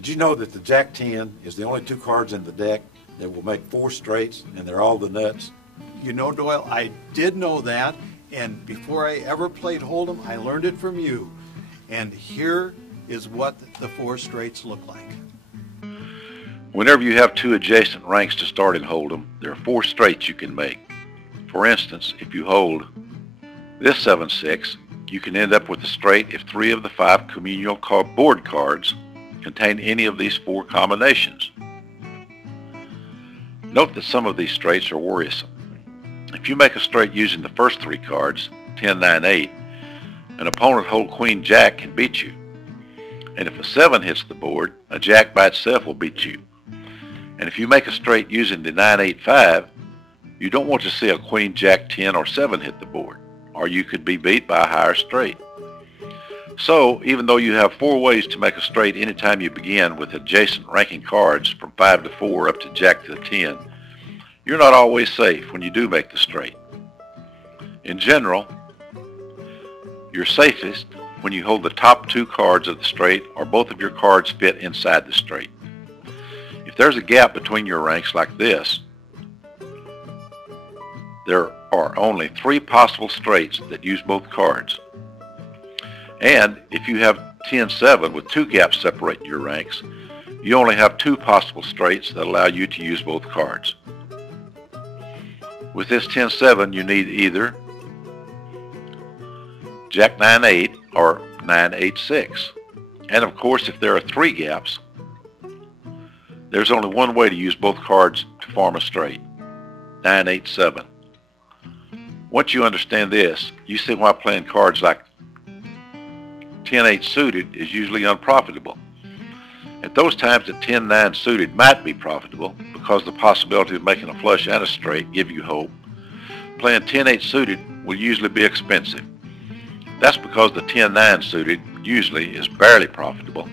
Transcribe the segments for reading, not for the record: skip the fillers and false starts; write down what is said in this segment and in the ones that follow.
Did you know that the Jack 10 is the only two cards in the deck that will make four straights, and they're all the nuts? You know, Doyle, I did know that, and before I ever played Hold'em, I learned it from you. And here is what the four straights look like. Whenever you have two adjacent ranks to start in Hold'em, there are four straights you can make. For instance, if you hold this 7-6, you can end up with a straight if three of the five communal board cards contain any of these four combinations. Note that some of these straights are worrisome. If you make a straight using the first three cards, 10, 9, 8, an opponent hold Queen Jack can beat you. And if a 7 hits the board, a Jack by itself will beat you. And if you make a straight using the 9, 8, 5, you don't want to see a Queen, Jack, 10, or 7 hit the board, or you could be beat by a higher straight. So, even though you have four ways to make a straight anytime you begin with adjacent ranking cards from 5 to 4 up to Jack to 10, you're not always safe when you do make the straight. In general, you're safest when you hold the top two cards of the straight or both of your cards fit inside the straight. If there's a gap between your ranks like this, there are only three possible straights that use both cards. And if you have 10-7 with two gaps separating your ranks, you only have two possible straights that allow you to use both cards. With this 10-7, you need either Jack 9-8 or 9-8-6. And of course, if there are three gaps, there's only one way to use both cards to form a straight, 9-8-7. Once you understand this, you see why playing cards like 10-8 suited is usually unprofitable. At those times that 10-9 suited might be profitable because the possibility of making a flush and a straight give you hope. Playing 10-8 suited will usually be expensive. That's because the 10-9 suited usually is barely profitable.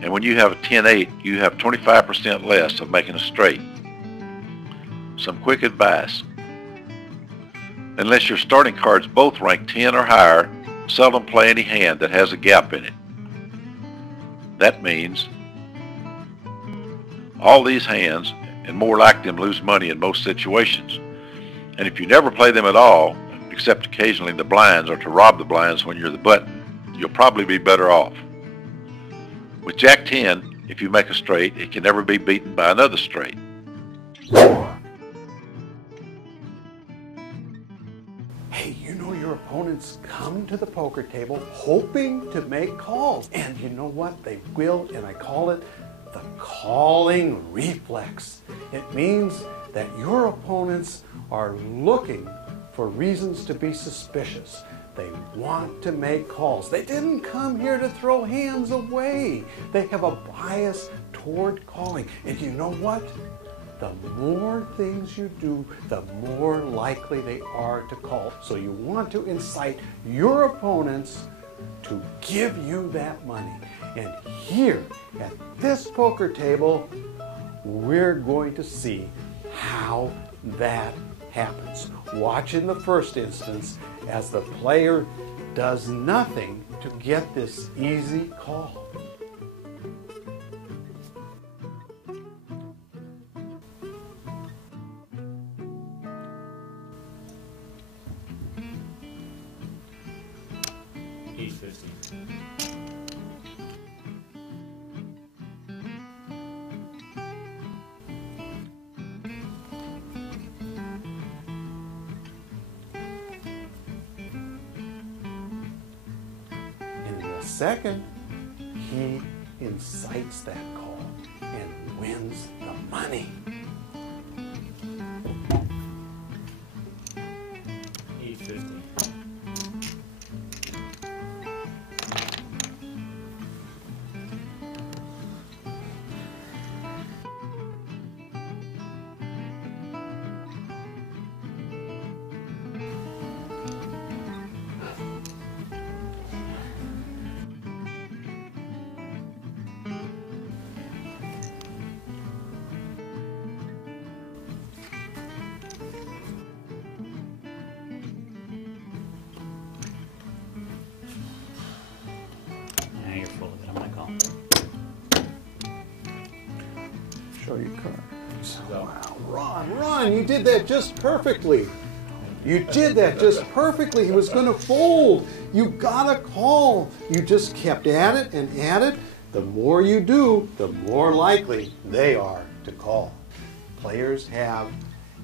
And when you have a 10-8, you have 25% less of making a straight. Some quick advice. Unless your starting cards both rank 10 or higher, seldom play any hand that has a gap in it. That means all these hands, and more like them, lose money in most situations. And if you never play them at all, except occasionally in the blinds or to rob the blinds when you're the button, you'll probably be better off. With Jack 10, if you make a straight, it can never be beaten by another straight. Hey, you know your opponents come to the poker table hoping to make calls. And you know what? They will, and I call it the calling reflex. It means that your opponents are looking for reasons to be suspicious. They want to make calls. They didn't come here to throw hands away. They have a bias toward calling. And you know what? The more things you do, the more likely they are to call. So you want to incite your opponents to give you that money. And here at this poker table, we're going to see how that happens. Watch in the first instance as the player does nothing to get this easy call. Second, he incites that call and wins the money. $8.50. show you cards. Wow, Ron, you did that just perfectly. You did that just perfectly. He was going to fold. You got a call. You just kept at it and at it. The more you do, the more likely they are to call. Players have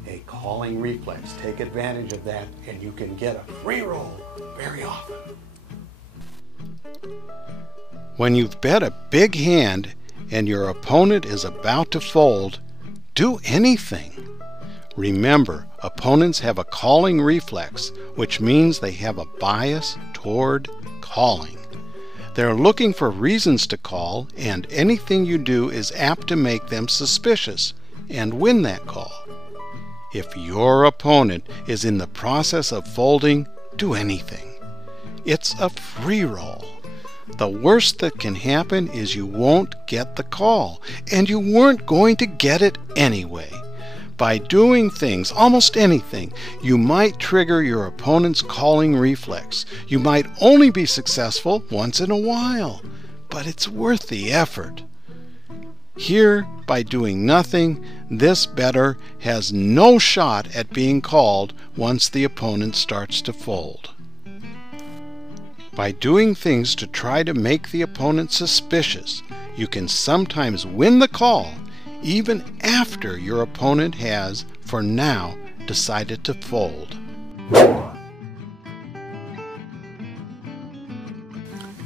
a calling reflex. Take advantage of that and you can get a free roll very often. When you've bet a big hand and your opponent is about to fold, do anything. Remember, opponents have a calling reflex, which means they have a bias toward calling. They're looking for reasons to call, and anything you do is apt to make them suspicious and win that call. If your opponent is in the process of folding, do anything. It's a free roll. The worst that can happen is you won't get the call, and you weren't going to get it anyway. By doing things, almost anything, you might trigger your opponent's calling reflex. You might only be successful once in a while, but it's worth the effort. Here, by doing nothing, this bettor has no shot at being called once the opponent starts to fold. By doing things to try to make the opponent suspicious, you can sometimes win the call even after your opponent has, for now, decided to fold.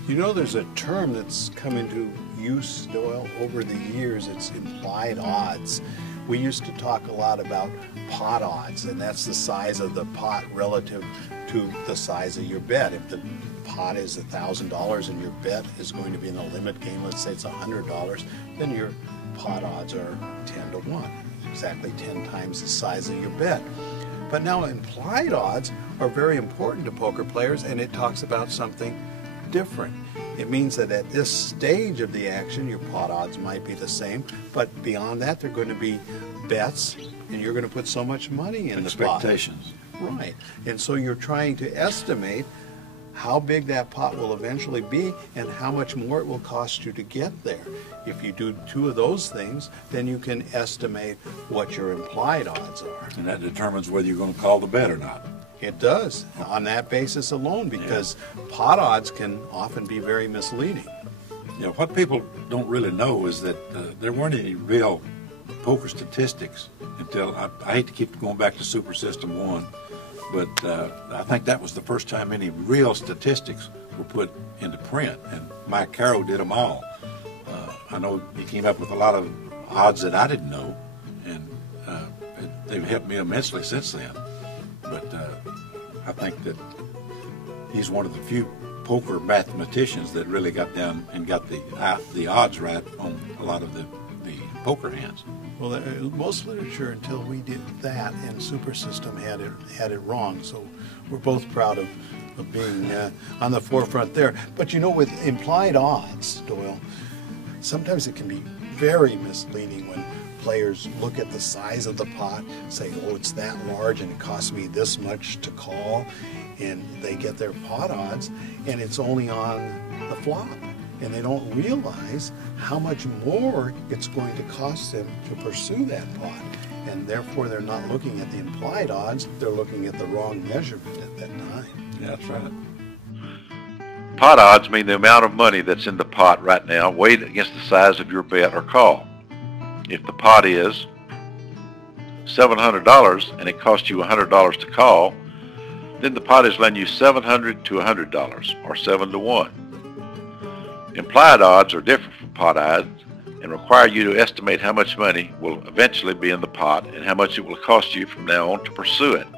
You know, there's a term that's come into use, Doyle, over the years. It's implied odds. We used to talk a lot about pot odds, and that's the size of the pot relative to the size of your bet. If the pot is $1,000 and your bet is going to be in a limit game, let's say it's $100, then your pot odds are 10 to 1, exactly 10 times the size of your bet. But now implied odds are very important to poker players, and it talks about something different. It means that at this stage of the action, your pot odds might be the same, but beyond that, they're going to be bets, and you're going to put so much money in the pot. Expectations. Right. And so you're trying to estimate how big that pot will eventually be and how much more it will cost you to get there. If you do two of those things, then you can estimate what your implied odds are. And that determines whether you're going to call the bet or not. It does, on that basis alone, because pot odds can often be very misleading. You know, what people don't really know is that there weren't any real poker statistics until, I hate to keep going back to Super System 1, but I think that was the first time any real statistics were put into print, and Mike Caro did them all. I know he came up with a lot of odds that I didn't know, and they've helped me immensely since then. But I think that he's one of the few poker mathematicians that really got down and got the odds right on a lot of the poker hands. Well, most literature until we did that and Super System had it wrong. So we're both proud of being on the forefront there. But you know, with implied odds, Doyle, sometimes it can be very misleading when players look at the size of the pot, say, oh, it's that large and it costs me this much to call, and they get their pot odds and it's only on the flop, and they don't realize how much more it's going to cost them to pursue that pot, and therefore they're not looking at the implied odds, they're looking at the wrong measurement at that time. Yeah, that's right. Pot odds mean the amount of money that's in the pot right now weighed against the size of your bet or call. If the pot is $700 and it costs you $100 to call, then the pot is lending you $700 to $100, or 7 to 1. Implied odds are different from pot odds and require you to estimate how much money will eventually be in the pot and how much it will cost you from now on to pursue it.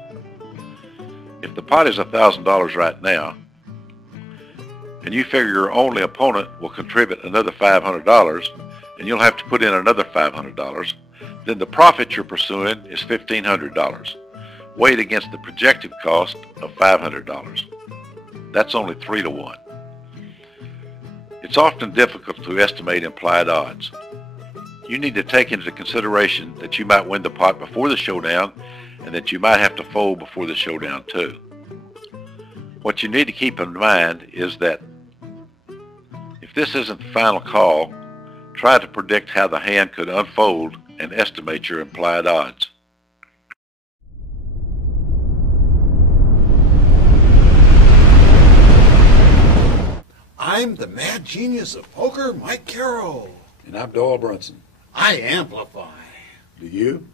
If the pot is $1,000 right now, and you figure your only opponent will contribute another $500, and you'll have to put in another $500, then the profit you're pursuing is $1,500, weighed against the projected cost of $500. That's only 3 to 1. It's often difficult to estimate implied odds. You need to take into consideration that you might win the pot before the showdown and that you might have to fold before the showdown too. What you need to keep in mind is that if this isn't the final call, try to predict how the hand could unfold and estimate your implied odds. I'm the mad genius of poker, Mike Carroll. And I'm Doyle Brunson. I amplify. Do you?